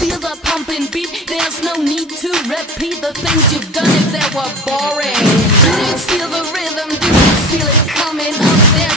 feel the pumping beat? There's no need to repeat the things you've done if they were boring. Do you feel the rhythm? Do you feel it coming up there?